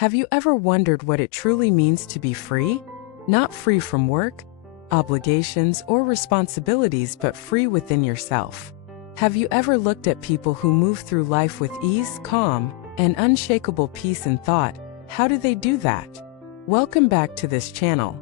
Have you ever wondered what it truly means to be free? Not free from work, obligations, or responsibilities, but free within yourself. Have you ever looked at people who move through life with ease, calm, and unshakable peace and thought, how do they do that? Welcome back to this channel,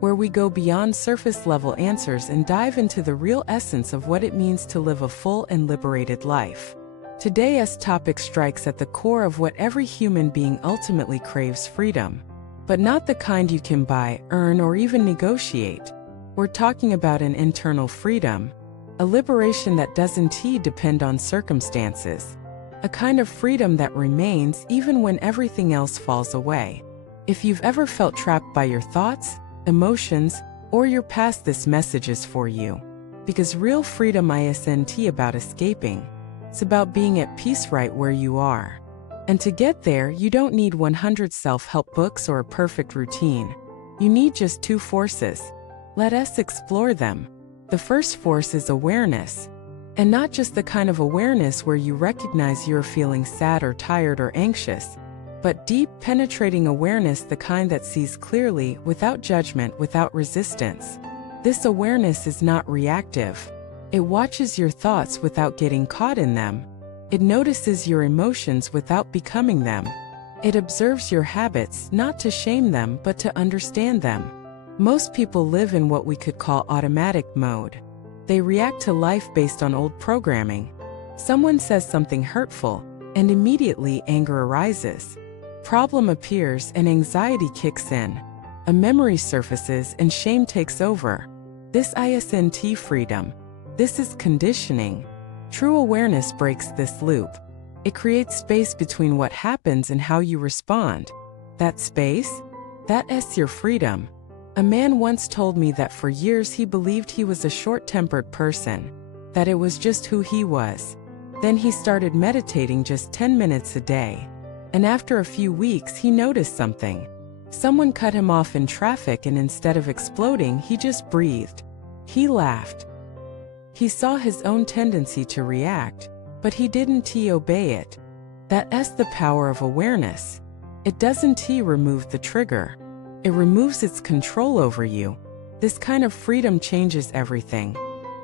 where we go beyond surface-level answers and dive into the real essence of what it means to live a full and liberated life. Today's topic strikes at the core of what every human being ultimately craves: freedom. But not the kind you can buy, earn, or even negotiate. We're talking about an internal freedom, a liberation that doesn't depend on circumstances, a kind of freedom that remains even when everything else falls away. If you've ever felt trapped by your thoughts, emotions, or your past, this message is for you. Because real freedom isn't about escaping. It's about being at peace right where you are. And to get there, you don't need 100 self-help books or a perfect routine. You need just two forces. Let us explore them. The first force is awareness. And not just the kind of awareness where you recognize you're feeling sad or tired or anxious, but deep, penetrating awareness, the kind that sees clearly, without judgment, without resistance. This awareness is not reactive. It watches your thoughts without getting caught in them. It notices your emotions without becoming them. It observes your habits, not to shame them, but to understand them. Most people live in what we could call automatic mode. They react to life based on old programming. Someone says something hurtful, and immediately anger arises. Problem appears and anxiety kicks in. A memory surfaces and shame takes over. This isn't freedom. This is conditioning. True awareness breaks this loop. It creates space between what happens and how you respond. That space? That's your freedom. A man once told me that for years he believed he was a short-tempered person, that it was just who he was. Then he started meditating just 10 minutes a day. And after a few weeks, he noticed something. Someone cut him off in traffic, and instead of exploding, he just breathed. He laughed. He saw his own tendency to react, but he didn't obey it. That's the power of awareness. It doesn't remove the trigger. It removes its control over you. This kind of freedom changes everything.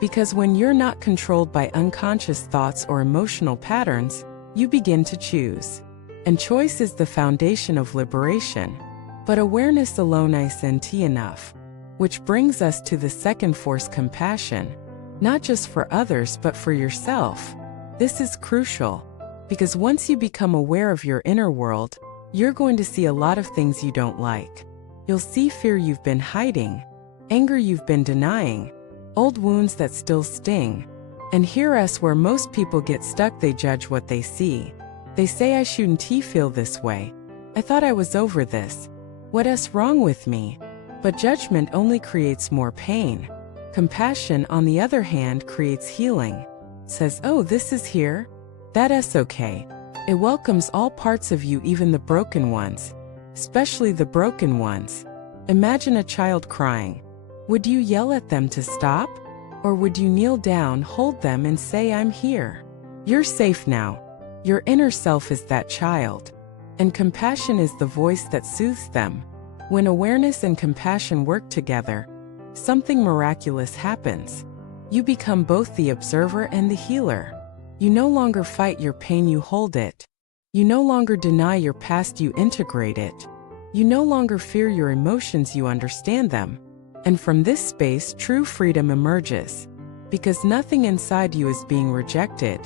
Because when you're not controlled by unconscious thoughts or emotional patterns, you begin to choose. And choice is the foundation of liberation. But awareness alone isn't enough. Which brings us to the second force: compassion. Not just for others, but for yourself. This is crucial, because once you become aware of your inner world, you're going to see a lot of things you don't like. You'll see fear you've been hiding, anger you've been denying, old wounds that still sting. And here's where most people get stuck. They judge what they see. They say, I shouldn't feel this way. I thought I was over this. What's wrong with me? But judgment only creates more pain. Compassion, on the other hand, creates healing. It says, oh, this is here? That's okay. It welcomes all parts of you, even the broken ones. Especially the broken ones. Imagine a child crying. Would you yell at them to stop? Or would you kneel down, hold them, and say, I'm here? You're safe now. Your inner self is that child. And compassion is the voice that soothes them. When awareness and compassion work together, something miraculous happens. You become both the observer and the healer. You no longer fight your pain, you hold it. You no longer deny your past, you integrate it. You no longer fear your emotions, you understand them. And from this space, true freedom emerges. Because nothing inside you is being rejected.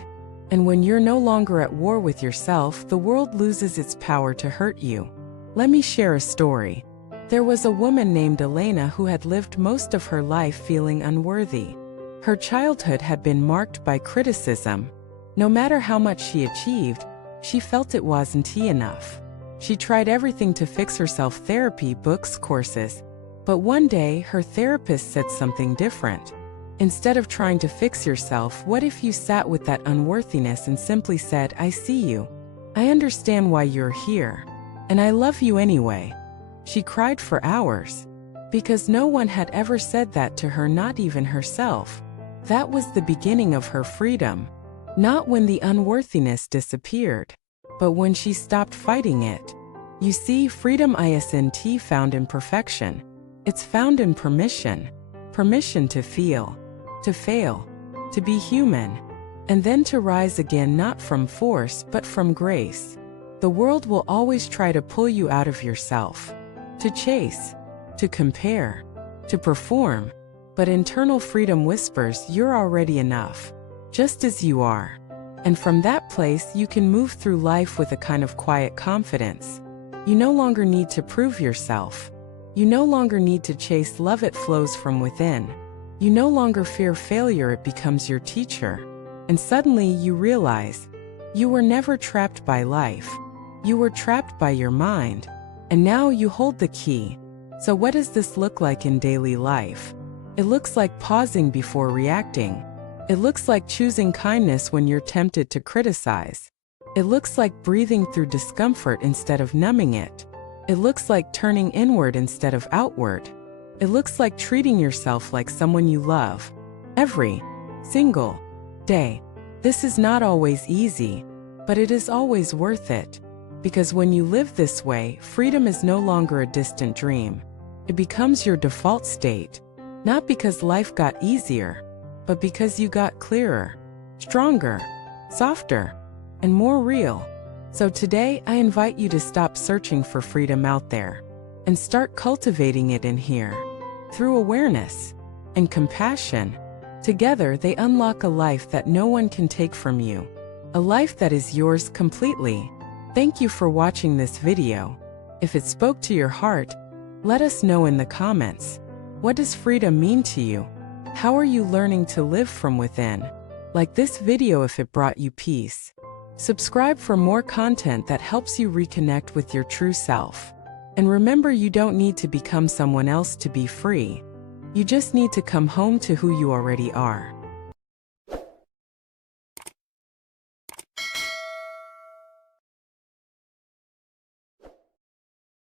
And when you're no longer at war with yourself, the world loses its power to hurt you. Let me share a story. There was a woman named Elena who had lived most of her life feeling unworthy. Her childhood had been marked by criticism. No matter how much she achieved, she felt it wasn't enough. She tried everything to fix herself: therapy, books, courses. But one day, her therapist said something different. Instead of trying to fix yourself, what if you sat with that unworthiness and simply said, I see you. I understand why you're here. And I love you anyway. She cried for hours. Because no one had ever said that to her, not even herself. That was the beginning of her freedom. Not when the unworthiness disappeared, but when she stopped fighting it. You see, freedom isn't found in perfection. It's found in permission. Permission to feel, to fail, to be human, and then to rise again, not from force but from grace. The world will always try to pull you out of yourself, to chase, to compare, to perform, but internal freedom whispers you're already enough, just as you are. And from that place you can move through life with a kind of quiet confidence. You no longer need to prove yourself. You no longer need to chase love, it flows from within. You no longer fear failure, it becomes your teacher. And suddenly you realize, you were never trapped by life. You were trapped by your mind. And now you hold the key. So what does this look like in daily life? It looks like pausing before reacting. It looks like choosing kindness when you're tempted to criticize. It looks like breathing through discomfort instead of numbing it. It looks like turning inward instead of outward. It looks like treating yourself like someone you love. Every single day. This is not always easy, but it is always worth it. Because when you live this way, freedom is no longer a distant dream. It becomes your default state. Not because life got easier, but because you got clearer, stronger, softer, and more real. So today, I invite you to stop searching for freedom out there and start cultivating it in here. Through awareness and compassion, together they unlock a life that no one can take from you. A life that is yours completely. Thank you for watching this video. If it spoke to your heart, let us know in the comments. What does freedom mean to you? How are you learning to live from within? Like this video if it brought you peace. Subscribe for more content that helps you reconnect with your true self. And remember, you don't need to become someone else to be free. You just need to come home to who you already are.